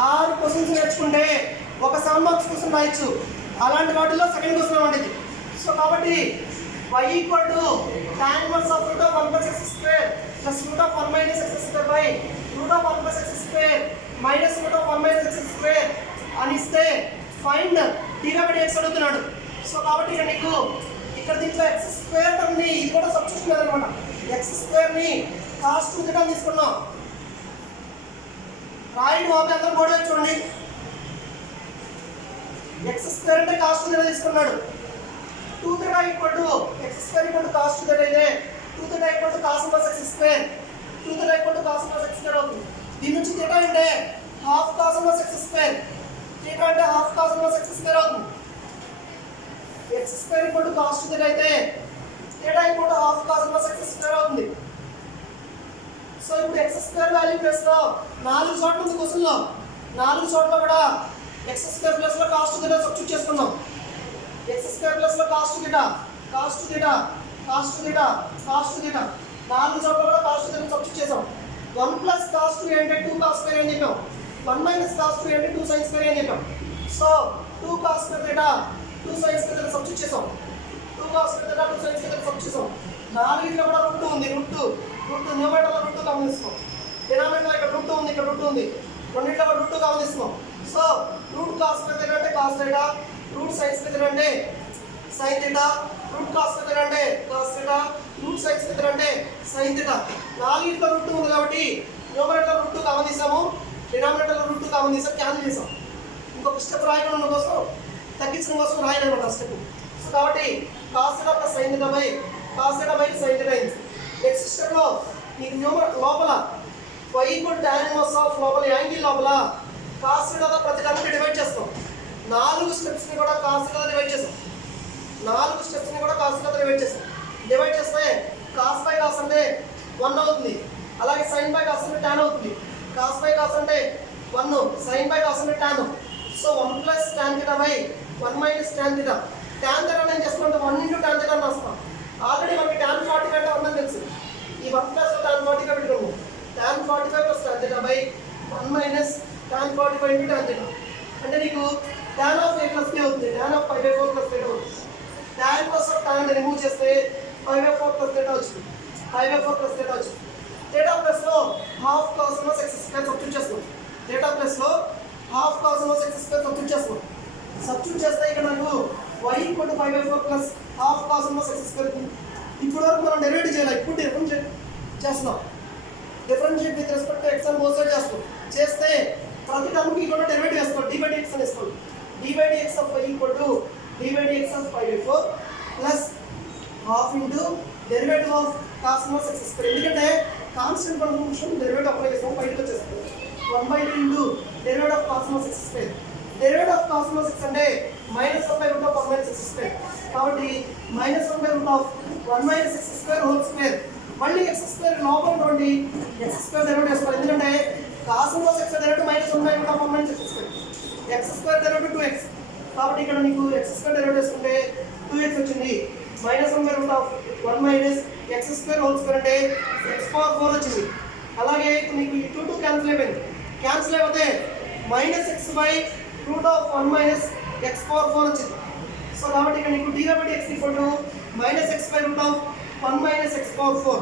6 questions నేర్చుకుంటే ఒక 7 marks question రాయొచ్చు. అలాంటి వాటిలో సెకండ్ క్వశ్చన్ అనమాట ఇది. సో కాబట్టి y equal to tan inverse of root of 1 plus X square plus root of 1 minus x square by root of 1 plus X square minus root of 1 minus x square అని ఇస్తే find dx అడుగుతున్నాడు. So కాబట్టి ఇక్కడ నీకు ఇక్కడ దీంట్లో X square టర్మ్ని ఇది కూడా సబ్స్టిట్యూషన్ అనమాట. ఎక్స్ స్క్వేర్ని కాస్ 2 థీటా తీసుకున్నాం. రాయండి బాబు అందరూ బోర్డు చూడండి. ఎక్స్ స్క్వేర్ అంటే కాస్ 2 థీటా తీసుకున్నాడు. 2 theta equal to x square equal to cos 2 theta అయితే 2 theta equal to cos inverse x square 2 theta equal to cos inverse x square అవుతుంది. దీని నుంచి థీటా అంటే half cos inverse x square, theta అంటే half cos inverse x square అవుతుంది. X square equal to cos 2 theta అయితే theta equal to half cos inverse x square అవుతుంది. So ఇప్పుడు X square value plus లో 4 చోట్ల ఉంది question లో. 4 చోట్ల కూడా ఎక్స్ స్క్వేర్ ప్లస్ లో కాస్ 2 థీటా సబ్స్టిట్యూట్ చేసుకున్నాం. ఎక్స్ స్క్వేర్ ప్లస్ లో cos 2 theta cos 2 theta cos 2 theta cos 2 theta 4 చోట్ల కూడా కాస్ 2 థీటా సబ్స్టిట్యూట్ చేసాం. 1 ప్లస్ కాస్ 2 అంటే 2 కాస్ స్క్వేర్ అని చెప్పాం. 1 మైనస్ కాస్ 2 అంటే 2 సైన్ స్క్వేర్ అని చెప్పాం. So 2 cos square theta 2 sign square theta substitute చేసాం. 2 cos square theta 2 sign square theta substitute చేసాం. 4 కూడా రూట్ 2 ఉంది. రూట్ 2 న్యూమరేటర్లో రూట్ 2 గమనిస్తున్నాం. డినామినేటర్లో ఇక్కడ రూట్ 2 ఉంది, ఇక్కడ రూట్ 2 ఉంది. రెండింటిలో రూట్ 2 గమనిస్తున్నాం. So root cos square theta అంటే cos theta, root sine square theta అంటే sine theta, root cos square theta అంటే cos theta, root sine square theta అంటే సైన్ థీటా. 4 రూట్ 2 ఉంది కాబట్టి న్యూమరేటర్లో రూట్ 2 గమనిస్తాము, డినామినేటర్లో రూట్ 2 గమనిస్తాం, క్యాన్సిల్ చేసాం. ఇంకొక స్టెప్ రాయడం కోసం తగ్గించడం కోసం రాయాలన్నమాట స్టెప్. సో కాబట్టి cos theta plus sine theta by cos theta by sine theta అయింది. నెక్స్ట్ స్టెప్లో నీకు లోపల y equal tan inverse of లోపల యాంగిల్ లోపల కాస్ థీటాతో ప్రతి టర్మ్ని డివైడ్ చేస్తాం. 4 స్టెప్స్ని కూడా కాస్ థీటాతో డివైడ్ చేస్తాం. 4 స్టెప్స్ని కూడా కాస్ థీటాతో డివైడ్ చేస్తాం. డివైడ్ చేస్తే కాస్ బై కాస్ అంటే 1 అవుతుంది. అలాగే సైన్ బై కాస్ అంటే టాన్ అవుతుంది. కాస్ బై కాస్ అంటే 1, సైన్ బై కాస్ అంటే tan. So 1 plus tan theta by 1 minus tan theta. Tan theta ఏం చేస్తామంటే 1 ఇంటూ టాన్ థీటా అని రాస్తాం. ఆల్రెడీ మనకి టాన్ 40 కంటే ఉందని తెలుసు. ఈ 1 ప్లస్ టాన్ 40 గా పెట్టుకోము. Tan 45 plus tan theta by 1 minus tan 45 into tan theta. అంటే నీకు tan of a plus b అవుతుంది. టాన్ ఆఫ్ 5/4 ప్లస్ థీటా అవుతుంది. Tan plus of tan remove చేస్తే 5/4 ప్లస్ థీటా వచ్చింది. 5/4 ప్లస్ థీటా వచ్చింది. థీటా ప్లస్ లో half cos inverse x square substitute చేస్తాం. Theta plus లో half cos inverse x square substitute చేస్తాం. Substitute చేస్తే ఇక్కడ నాకు y equal to 5/4 plus half cos inverse x square. ఇప్పుడు వరకు మనం డెరివేటివ్ చేయాలి. ఇప్పుడు డిఫరెన్షియేట్ చేస్తున్నాం. Differentiate with respect to x అని బోత్ సైడ్ చేస్తాం. చేస్తే ప్రతి టర్మ్కి కూడా డెరివేటివ్ వేస్తాం. d బై dx అని వేస్తాం. d by dx of y equal to d by dx of 5/4 plus half into derivative of cos inverse x square. ఎందుకంటే constant function derivative apply చేస్తాం, బయటకు వచ్చేస్తుంది. 1/2 into derivative of cos inverse x square. Derivative of cos inverse x అంటే minus 1/√ of 1 minus x square. కాబట్టి minus 1/√ of 1 minus x square whole square. మళ్ళీ x square లోపల నుండి x square derivative వేసుకోవాలి. ఎందుకంటే cos inverse X derivative minus 1/√ of 1 minus x square. X square derivative 2x. కాబట్టి ఇక్కడ నీకు ఎక్స్ స్క్వేర్ డెరివేటివ్ వేసుకుంటే 2x వచ్చింది. Minus 1/√ of 1 minus x square whole square అంటే x⁴ వచ్చింది. అలాగే నీకు ఈ 2 క్యాన్సిల్ అయిపోయింది. క్యాన్సిల్ అయిపోతే minus x by root of 1 minus x⁴ వచ్చింది. సో కాబట్టి ఇక్కడ నీకు d by dx equal to minus x by root of 1 minus x⁴.